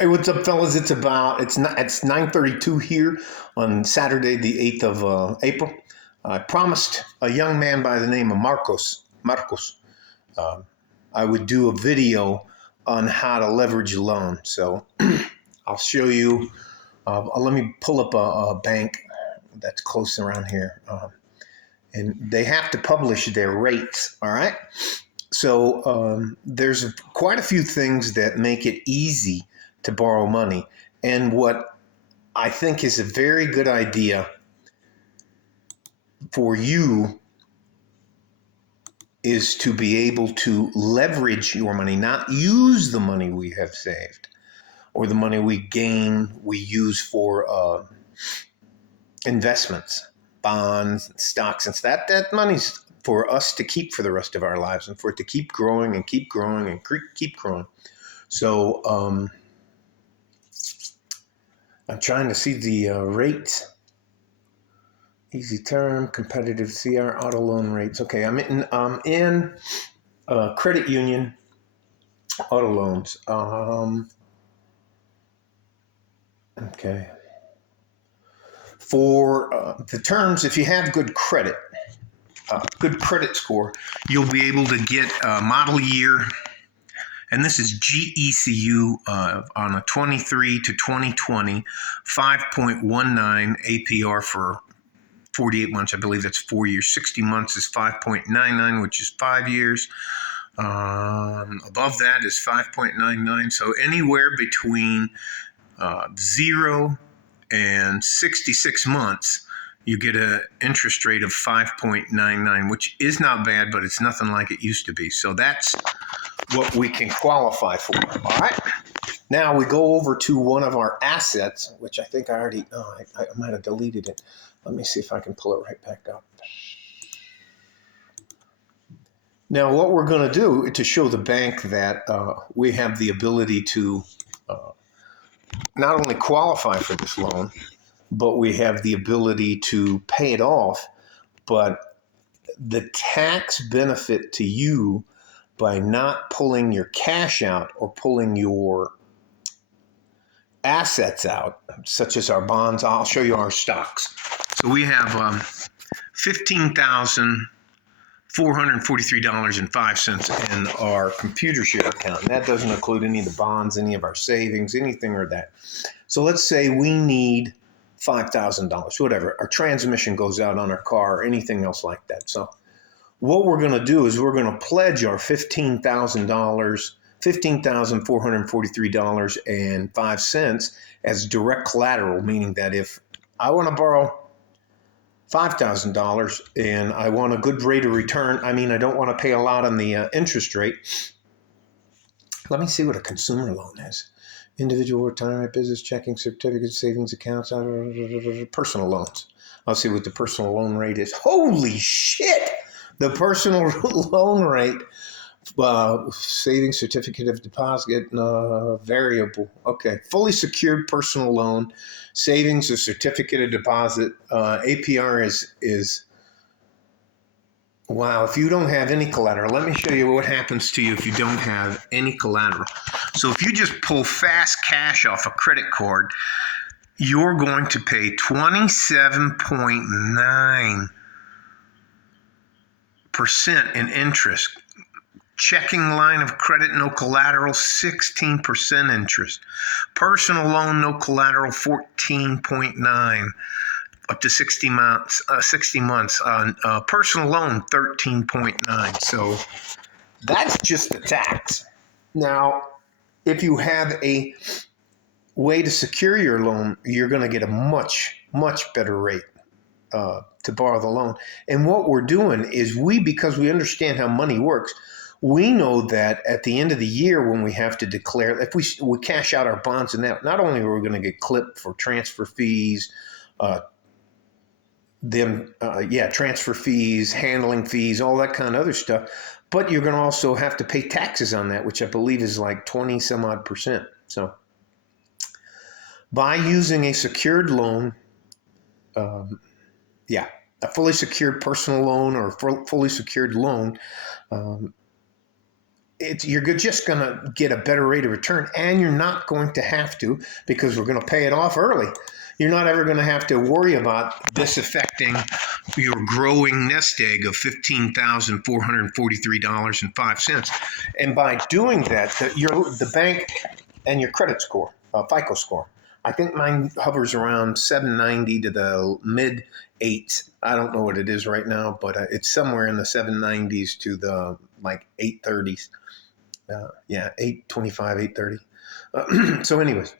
Hey, what's up, fellas? It's 9:32 here on Saturday, the 8th of April. I promised a young man by the name of Marcos, uh, I would do a video on how to leverage a loan. So I'll show you. Let me pull up a bank that's close around here, and they have to publish their rates. All right. So there's quite a few things that make it easy to borrow money. And what I think is a very good idea for you is to be able to leverage your money, not use the money we have saved or the money we use for investments, bonds, stocks, and stuff. That money's for us to keep for the rest of our lives and for it to keep growing and keep growing and keep growing. So I'm trying to see the rates. Easy term, competitive CR, auto loan rates. Okay, I'm in credit union auto loans. Okay. For the terms, if you have good credit score, you'll be able to get model year. And this is GECU on a 23 to 2020, 5.19 APR for 48 months. I believe that's 4 years. 60 months is 5.99, which is 5 years. Above that is 5.99. So anywhere between 0 and 66 months, you get an interest rate of 5.99, which is not bad, but it's nothing like it used to be. So that's what we can qualify for. All right. Now we go over to one of our assets, which I think I already, I might have deleted it. Let me see if I can pull it right back up. Now what we're going to do to show the bank that we have the ability to not only qualify for this loan, but we have the ability to pay it off, but the tax benefit to you by not pulling your cash out or pulling your assets out, such as our bonds. I'll show you our stocks. So we have $15,443.05 in our computer share account. And that doesn't include any of the bonds, any of our savings, anything or that. So let's say we need $5,000, whatever. Our transmission goes out on our car or anything else like that. So what we're going to do is we're going to pledge our $15,443.05 as direct collateral, meaning that if I want to borrow $5,000 and I want a good rate of return, I mean, I don't want to pay a lot on the interest rate. Let me see what a consumer loan is. Individual retirement, business checking, certificate, savings accounts, personal loans. I'll see what the personal loan rate is. Holy shit! The personal loan rate, savings, certificate of deposit, variable. Okay, fully secured personal loan, savings, or certificate of deposit. APR is wow. If you don't have any collateral, let me show you what happens to you if you don't have any collateral. So if you just pull fast cash off a credit card, you're going to pay 27.9% in interest. Checking line of credit, no collateral, 16% interest. Personal loan, no collateral, 14.9 up to 60 months. Personal loan, 13.9. So that's just the tax. Now, if you have a way to secure your loan, you're going to get a much, much better rate to borrow the loan. And what we're doing is because we understand how money works, we know that at the end of the year when we have to declare, if we cash out our bonds and that, not only are we going to get clipped for transfer fees, transfer fees, handling fees, all that kind of other stuff, but you're going to also have to pay taxes on that, which I believe is like 20 some odd percent. So by using a secured loan, a fully secured personal loan or fully secured loan, you're just going to get a better rate of return, and you're not going to have to, because we're going to pay it off early. You're not ever going to have to worry about this affecting your growing nest egg of $15,443.05. And by doing that, the bank and your credit score, FICO score, I think mine hovers around 790 to the mid eights. I don't know what it is right now, but it's somewhere in the 790s to the like 830s. 825, 830. So anyways,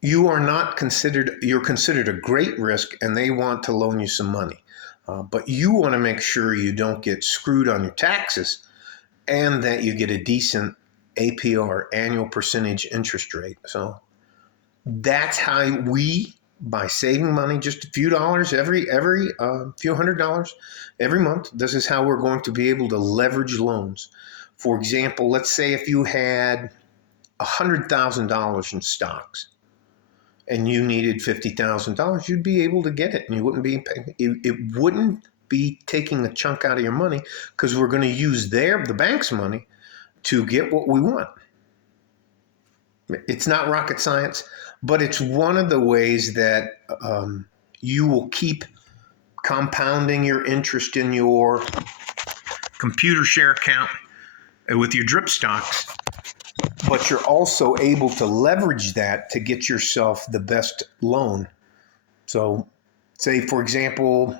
you're considered a great risk, and they want to loan you some money. But you want to make sure you don't get screwed on your taxes, and that you get a decent APR, annual percentage interest rate. So that's how we, by saving money, just a few dollars every few $100s every month, this is how we're going to be able to leverage loans. For example, let's say if you had $100,000 in stocks and you needed $50,000, you'd be able to get it, and you wouldn't be it wouldn't be taking a chunk out of your money, because we're going to use the bank's money to get what we want. It's not rocket science, but it's one of the ways that you will keep compounding your interest in your computer share account with your drip stocks, but you're also able to leverage that to get yourself the best loan. So say, for example,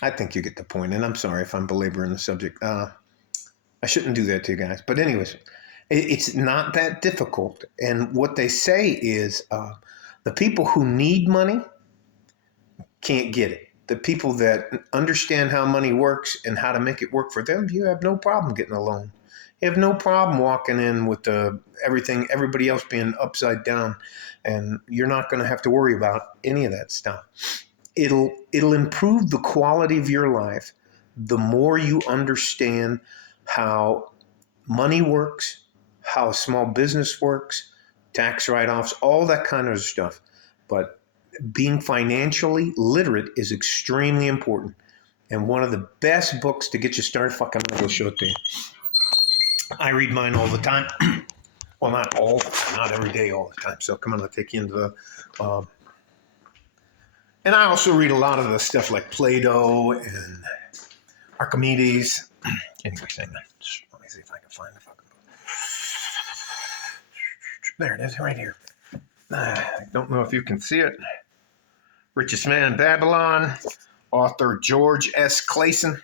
I think you get the point, and I'm sorry if I'm belaboring the subject. I shouldn't do that to you guys. But anyways, it's not that difficult. And what they say is the people who need money can't get it. The people that understand how money works and how to make it work for them, you have no problem getting a loan. You have no problem walking in with everybody else being upside down, and you're not going to have to worry about any of that stuff. It'll improve the quality of your life the more you understand how money works, how a small business works, tax write-offs, all that kind of stuff. But being financially literate is extremely important. And one of the best books to get you started, I'm going to go show it to you. I read mine all the time. Well, not every day, all the time. So come on, I'll take you into the... and I also read a lot of the stuff like Plato and Archimedes. Anyway, hang on. Let me see if I can find the fucking book. There it is, right here. I don't know if you can see it. Richest Man in Babylon, author George S. Clason.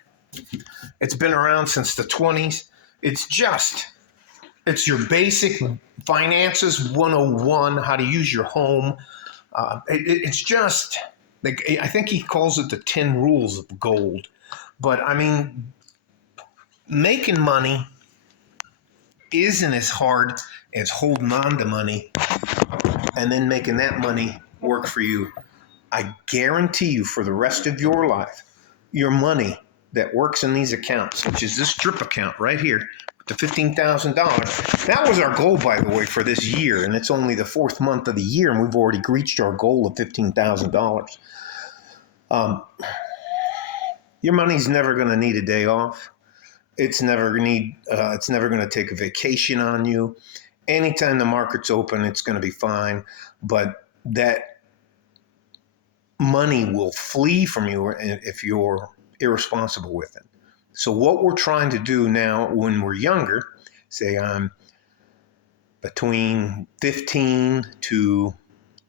It's been around since the 20s. It's your basic finances 101, how to use your home. It's just, I think he calls it the 10 rules of gold. But I mean, making money isn't as hard as holding on to money and then making that money work for you. I guarantee you, for the rest of your life, your money that works in these accounts, which is this drip account right here, with the $15,000. That was our goal, by the way, for this year, and it's only the 4th month of the year, and we've already reached our goal of $15,000. Your money's never going to need a day off. It's never going to take a vacation on you. Anytime the market's open, it's going to be fine. But that money will flee from you if you're irresponsible with it. So what we're trying to do now when we're younger, say I'm between 15 to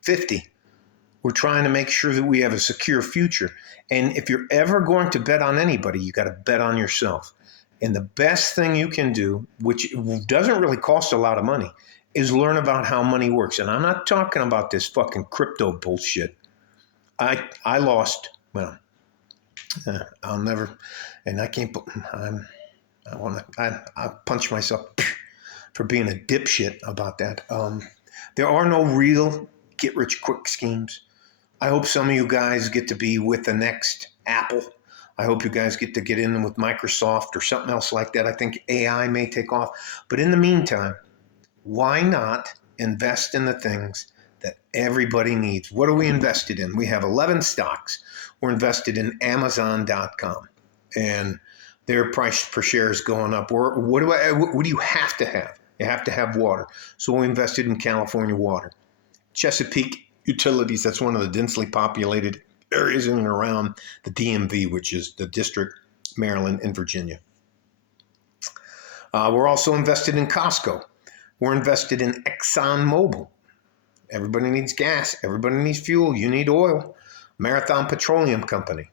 50, we're trying to make sure that we have a secure future. And if you're ever going to bet on anybody, you got to bet on yourself. And the best thing you can do, which doesn't really cost a lot of money, is learn about how money works. And I'm not talking about this fucking crypto bullshit. I lost, well, I'll never, and I can't, I punch myself for being a dipshit about that. There are no real get-rich-quick schemes. I hope some of you guys get to be with the next Apple. I hope you guys get to get in with Microsoft or something else like that. I think AI may take off. But in the meantime, why not invest in the things that everybody needs? What are we invested in? We have 11 stocks. We're invested in Amazon.com. And their price per share is going up. Or what do you have to have? You have to have water. So we invested in California Water. Chesapeake Utilities, that's one of the densely populated areas in and around the DMV, which is the District, Maryland, and Virginia. We're also invested in Costco. We're invested in ExxonMobil. Everybody needs gas. Everybody needs fuel. You need oil. Marathon Petroleum Company.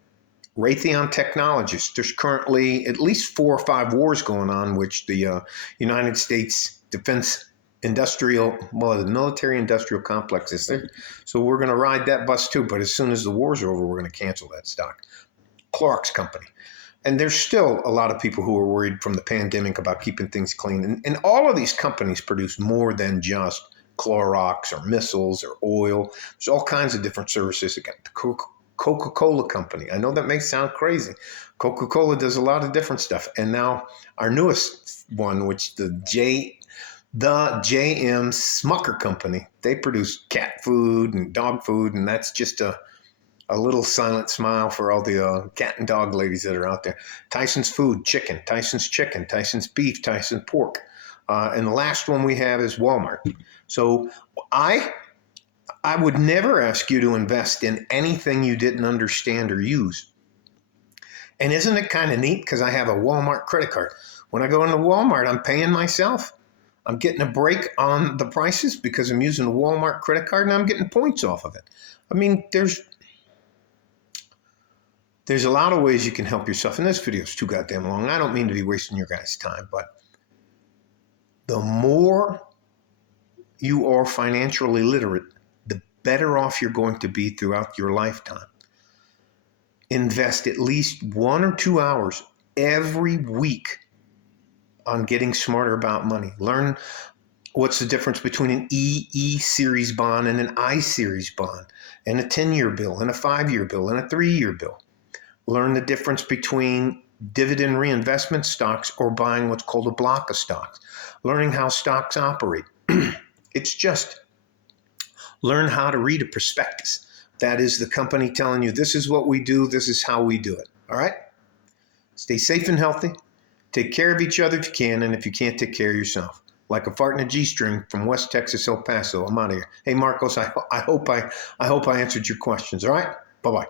Raytheon Technologies. There's currently at least 4 or 5 wars going on, which the United States Defense Industrial, well, the military industrial complex is there. So we're going to ride that bus too. But as soon as the wars are over, we're going to cancel that stock. Clorox Company. And there's still a lot of people who are worried from the pandemic about keeping things clean. And all of these companies produce more than just Clorox or missiles or oil. There's all kinds of different services. Again, the Coca-Cola Company. I know that may sound crazy. Coca-Cola does a lot of different stuff. And now our newest one, which the J.M. Smucker Company, they produce cat food and dog food, and that's just a little silent smile for all the cat and dog ladies that are out there. Tyson's Food, chicken, Tyson's beef, Tyson pork. And the last one we have is Walmart. So I would never ask you to invest in anything you didn't understand or use. And isn't it kind of neat? Because I have a Walmart credit card. When I go into Walmart, I'm paying myself. I'm getting a break on the prices because I'm using a Walmart credit card and I'm getting points off of it. I mean, there's a lot of ways you can help yourself. And this video is too goddamn long. I don't mean to be wasting your guys' time, but the more you are financially literate, the better off you're going to be throughout your lifetime. Invest at least 1 or 2 hours every week on getting smarter about money. Learn what's the difference between an E series bond and an I series bond, and a 10-year bill, and a 5-year bill, and a 3-year bill. Learn the difference between dividend reinvestment stocks or buying what's called a block of stocks. Learning how stocks operate. It's just learn how to read a prospectus. That is the company telling you, this is what we do, this is how we do it. All right? Stay safe and healthy. Take care of each other if you can, and if you can't, take care of yourself. Like a fart in a G-string from West Texas, El Paso. I'm out of here. Hey, Marcos, I hope I answered your questions. All right? Bye-bye.